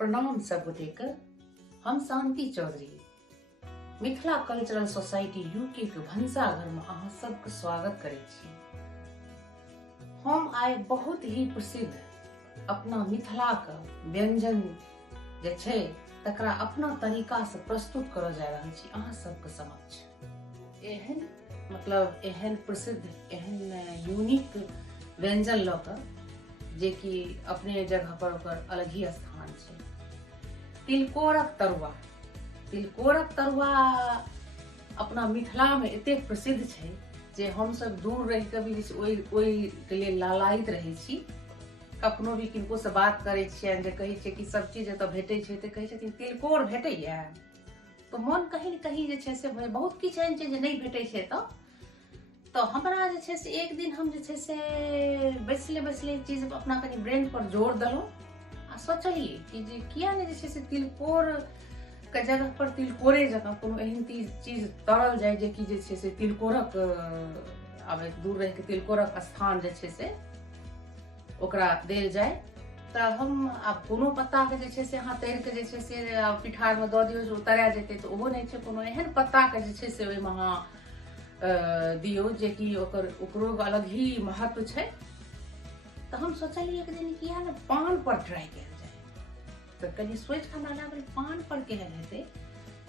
प्रणाम सब गोटे। हम Shanti Chaudhary Mithila cultural society UK के भंसाघर में अहाँ सबके स्वागत करे छी। हम आइ बहुत ही प्रसिद्ध अपना मिथिला का व्यंजन जे छै तकरा अपना तरीका से प्रस्तुत करऽ जा रहल छी अहाँ सबके समक्ष। एहन प्रसिद्ध एहन यूनिक व्यंजन लऽ कऽ जे कि अपने जगह पर ओकर अलग ही स्थान छै। तिलकोरक तरुआ। तिलकोरक तरुआ अपना मिथिला में एते प्रसिद्ध छै जे हम सब दूर रह के भी ओइ के लिए लालायित रहे छी। कखनो भी किनको से बात करे छियनि जे कहै छै कि सब चीज एतऽ भेटै छै तऽ कहै छथिन तिलकोर भेटैया, तो मन कहीं न कहीं जे छै से बहुत किछु एहन छै जे नहि भेटै छै तो हमरा जे छै से एक दिन हम जे छै से बैसले चीज अपना कनी ब्रेन पर जोर देलहुँ आ सोचलिए कि जे किया ने जे छै से तिलकोर के जगह पर तिलकोरे जकाँ कोनो एहन चीज तरल जाए जे कि जे छै से तिलकोरक आब दूर रह के तिलकोरक स्थान जे छै से ओकरा देल जाए। तऽ हम आब कोनो पत्ता के जे छै से अहाँ तैर के जे छै से पिठार में दऽ दियौ जे उतरा जेतै तऽ ओहो नहि छै। कोनो एहन पत्ता के जे छै से ओहिमे अहाँ दियो जे कि ओकरो अलग ही महत्व छै। तो हम सोचलिए एक दिन किया ना पान पर ट्राई कयल जाए। तो कनी सोच के हमरा लागल पान पर केहन हेतै,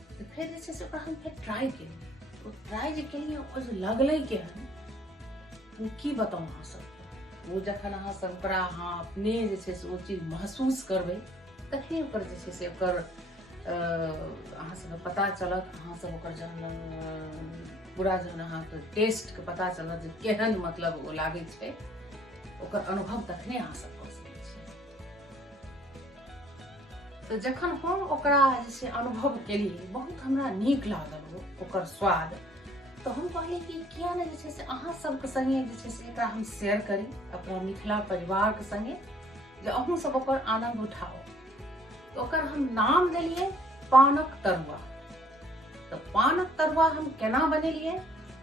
तो फिर जे छै से ओकरा हम फिर ट्राई केलिए। तो ट्राई जे केलिए ओ जे लगलै केहन हम की बताऊं अहाँ सबके। वो जखन अहाँ सब ओकरा अहाँ अपने जे छै से ओ चीज महसूस करबै तखने ओकर जे छै से ओकर अहाँ सब पता चलत। अहाँ सब ओकर जहन पूरा जहन अहाँके टेस्ट के पता चलत जे केहन मतलब ओ लागै छै, ओकर अनुभव तखने अहाँ सब कऽ सकै छी। तो जखन हम ओकरा जे छै अनुभव केलिए बहुत हमरा नीक लागल ओकर स्वाद। तो हम कहलिए कि किया ने जे छै से अहाँ सबके संगे जे छै से एकरा हम शेयर करी अपना मिथिला परिवार के संगे जे अहूँ सब ओकर आनंद उठाओ। तो ओकर हम नाम देलिए पानक तरुआ। तो पानक तरुआ हम केना बनेलिए,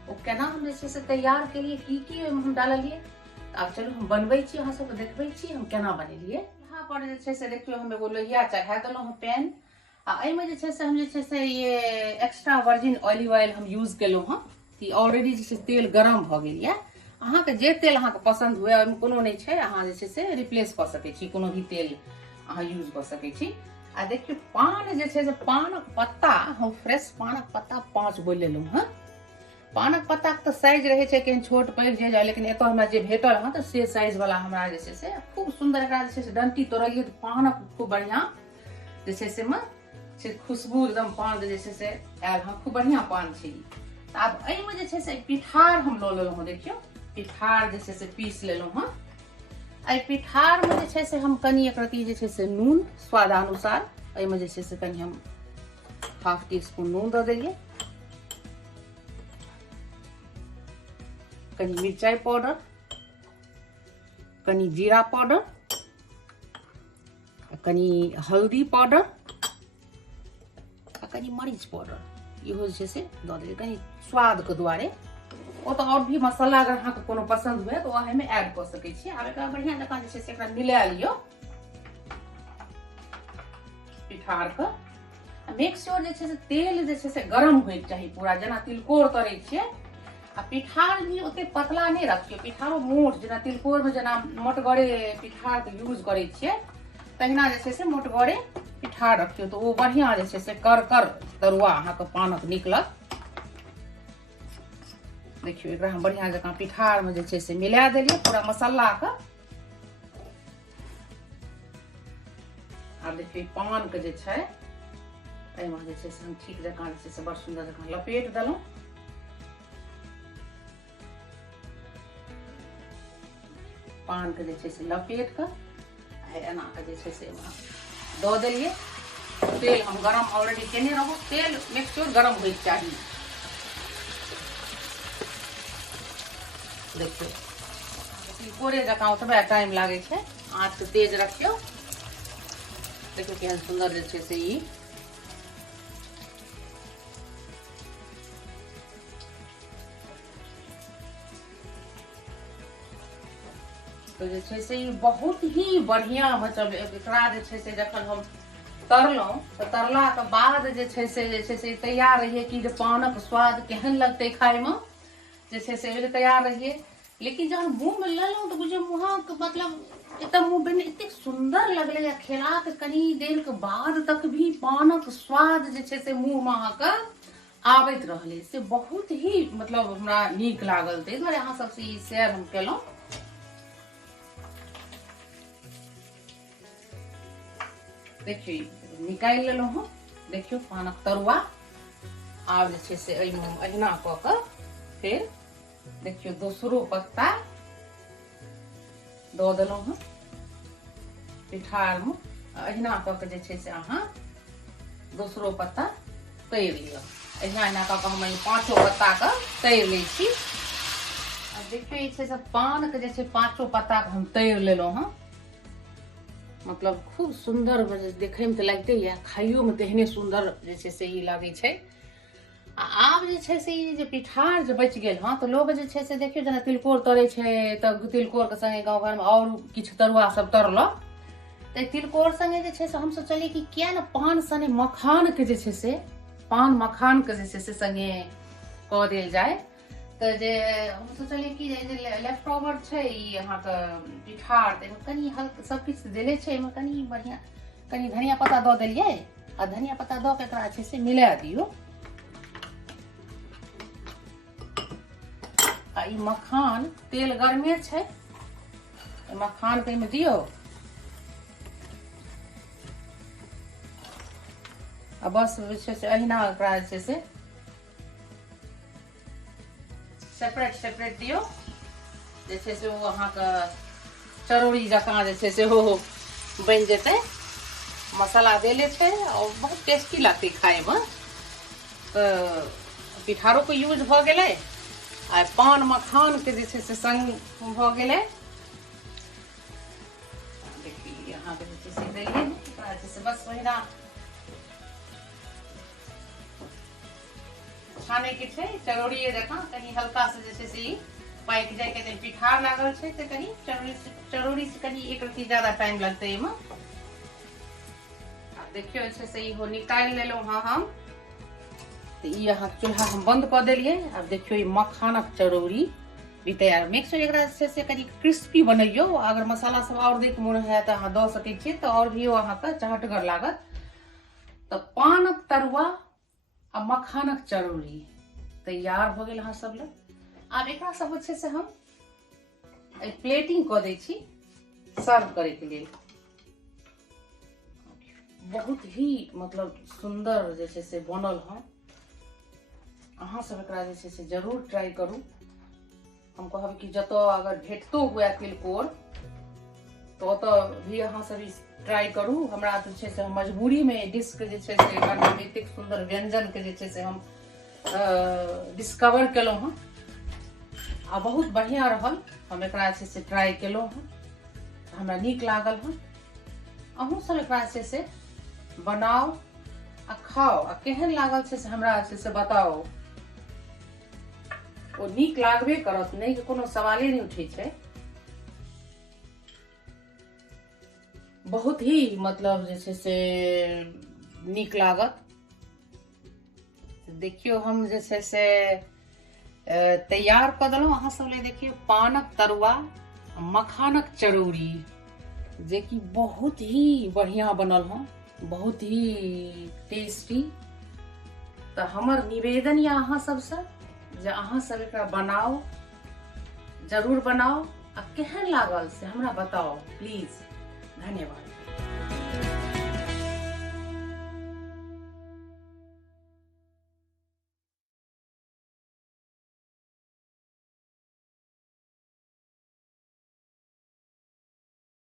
ओ केना हम जे छै से तैयार केलिए, की हम डाललिए, आब चलू हम बनबै छी अहाँ सबके देखबै छी हम केना बनेलिए। यहाँ पर जे छै से देखियो हम एगो लोहिया चढ़ा देलहुँ हम पैन आ एहिमे जे छै से हम जे छै से ये एक्स्ट्रा वर्जिन ऑलिव ऑयल हम यूज केलहुँ हँ कि ऑलरेडी जे छै तेल गरम भऽ गेल यऽ। अहाँके जे तेल अहाँके पसंद हुए ओहिमे कोनो नहि छै, अहाँ जे छै से रिप्लेस कऽ सकै छी, कोनो भी तेल अहाँ यूज कऽ सकै छी। आ देखियो पान जे छै से पानक पत्ता हम फ्रेश पानक पत्ता 5 गो लेलहुँ हँ। पानक पत्ता के तो साइज रहे छै केहन छोट पैघ जे जाए, लेकिन एतऽ हमरा जे भेटल हँ तो से साइज वाला हमरा जे छै से खूब सुंदर एकरा जे छै से डंटी तोड़लिए तो पानक खूब बढ़िया जे छै से में खुशबू एकदम पान जे छै से आयल हँ, खूब बढ़िया पान छै। आब एहिमे जे छै से पिठार हम लऽ लेलहुँ हँ। देखियो पिठार जे छै से पीस लेलहुँ हँ। एहि पिठार में जे छै से हम कनी एक रत्ती जे छै से नून स्वादानुसार एहिमे जे छै से कनी हम ½ टीस्पून नून दऽ देलिए, कनी मिरचाई पाउडर, कनी जीरा पाउडर, कनी हल्दी पाउडर आ कनी मरीच पाउडर इहो जे छै से दऽ देलिए कनी स्वाद के दुआरे। ओ तो और भी मसाला अगर अहाँके कोनो पसंद हुए तो अहाँ एहिमे ऐड कऽ सकै छी। आब एकरा बढ़िया जकाँ जे छै से एकरा मिला लियो पिठार के। मेक श्योर जे छै से तेल जे छै से गरम होइके चाही पूरा, जेना तिलकोर तरै छियै। आ पिठार भी ओते पतला नहीं रखियो, पिठारो मोट जेना तिलकोर में जेना मोटगरे पिठार के यूज करे छियै तहिना जे छै से मोटगरे पिठार रखियो तो वो बढ़िया जे छै से कर तरुआ अहाँके पानक निकलत। देखियो एकरा हम बढ़िया जकाँ पिठार में जे छै से मिला देलिए पूरा मसाला के। आ देखियो पान के जे छै एहिमे जे छै से हम ठीक जकाँ जे छै से बड़ सुंदर जकाँ लपेट देलहुँ। पान के जे छै से लपेट के एना के जे छै से दऽ देलिए। तेल हम गरम ऑलरेडी केने रहूँ, तेल मेक श्योर गरम होइके चाही। देखियो तिलकोरे जकाँ ओतबे टाइम लागे छै, आँच के तेज रखियो। देखियो केहन सुंदर जे छै से ई तो जे छै से बहुत ही बढ़िया मतलब एकरा जे छै से जखन हम तरलहुँ तऽ तरलाके बाद जे छै से तैयार रहिए कि जे पानक स्वाद केहन लगतै खाइमे, जे छै से ओहि तैयार रहिए। लेकिन जहन मुँहमे लेलहुँ तऽ बुझियौ मुँहक मतलब एकदम मुँह बनि एतेक सुन्दर लगलै, खेलाक कनी देरके बाद तक भी पानक स्वाद जे छै से मुँहमे अहाँके आबैत रहलै, से बहुत ही मतलब हमरा नीक लागल, ताहि दुआरे अहाँ सबसे ई शेयर हम केलहुँ। देखियौ निकालि लेलहुँ हँ, देखियौ पानक तरुआ। आब जे छै से एहिमे अहिना कऽ कऽ फेर देखियौ दोसरो पत्ता दऽ देलहुँ हँ पिठारमे। अहिना कऽ के जे छै से अहाँ दोसरो पत्ता तैर लिअ। अहिना अहिना कऽ के हम 5 पत्ताके तैर लै छी। आ देखियौ ई छै से पानके जे छै 5 पत्ताके हम तैर लेलहुँ हँ। मतलब खूब सुंदर देखैमे तऽ लगते यऽ, खाइयोमे तेहने सुंदर जे छै से ई लागै छै। आब जे छै से ई जे पिठार जे बचि गेल हँ, तऽ लोग जे छै से देखियौ जेना तिलकोर तरै छै तऽ तिलकोरके संगे गाँव घरमे आओर किछु तरुआ सब तरलक, तऽ तिलकोर संगे जे छै से हम सोचलियै कि किया ने पान सने मखानके जे छै से पान मखानके जे छै से संगे कऽ देल जाय। तऽ जे हम सोचलियै कि जे लेफ्ट ओवर छै ई अहाँके पिठार, तऽ एहिमे कनि हल्का सबकिछु देले छै, एहिमे कनि बढ़िआँ कनि धनिया पत्ता दऽ देलियै। आ धनिया पत्ता दऽ के एकरा छै से मिला दियौ। आ ई मखान तेल गरमे छै, मखान के एहिमे दियौ। आ बस जे छै से अहिना एकरा जे छै से सेपरेट दियौ, जे छै से ओ अहाँके चरौड़ी जकाँ जे छै से ओ बनि जेतै। मसाला देले छै और बहुत टेस्टी लगतै खाइमे। तऽ पिठारोके यूज भऽ गेलै आ पान मखानके जे छै से संग भऽ गेलै। देखिए अहाँके जे छै से देलियै ओकरा जे छै बस ओहिना छानैके छै चरौड़िए जकाँ, कनि हल्का से जे छै से ई पाकि जाए के। पिठार लागल छै तऽ कनि चरौड़ी से कनि एक रत्ती ज्यादा टाइम लगतै एहिमे। देखियौ जे छै से इहो निकालि लेलहुँ हँ हम। तऽ ई अहाँ चूल्हा हम बंद कऽ देलियै। आब देखियौ ई मखानक चरौड़ी भी तैयार। मेक श्योर एकरा जे छै से कनि क्रिस्पी बनैयौ। अगर मसाला सब और दैके मोन होय तऽ अहाँ दऽ सकै छियै, तऽ और भी अहाँके चहटगर लागत। तऽ पानक तरुआ आ मखानक चरौड़ी तैयार भऽ गेल अहाँ सब लए। आब एकरा सब जे छै से हम प्लेटिंग कऽ दै छी सर्व करैके लेल। बहुत ही मतलब सुंदर जे छै से बनल हँ। अहाँ सब एकरा जे छै से जरूर ट्राई करू। हम कहब कि जतऽ अगर भेटतो हुए तिलकोर तऽ ओतऽ भी अहाँ सब ट्राई करू। हमरा जे छै से मजबूरीमे डिशके जे छै से एतेक सुंदर व्यंजनके जे छै से हम डिस्कवर केलहुँ हँ आ बहुत बढ़िआँ रहल। हम एकरा जे छै से ट्राई केलहुँ हँ, हमरा नीक लागल हँ। अहूँ सब एकरा जे छै से बनाओ आ खाओ आ केहन लागल छै से हमरा जे छै से बताओ। ओ नीक लागबे करत, नहीं के कोनो सवाले नहीं उठै छै। बहुत ही मतलब जे छै से नीक लागत। देखियौ हम जे छै से तैयार कऽ देलहुँ अहाँ सब ले। देखियौ पानक तरुआ मखानक चरौड़ी जे कि बहुत ही बढ़िया बनल हँ, बहुत ही टेस्टी। तऽ हमर निवेदन या अहाँ सबसे जे अहाँ सब एकरा बनाओ, जरूर बनाओ आ केहन लागल से हमरा बताओ प्लीज। धन्यवाद।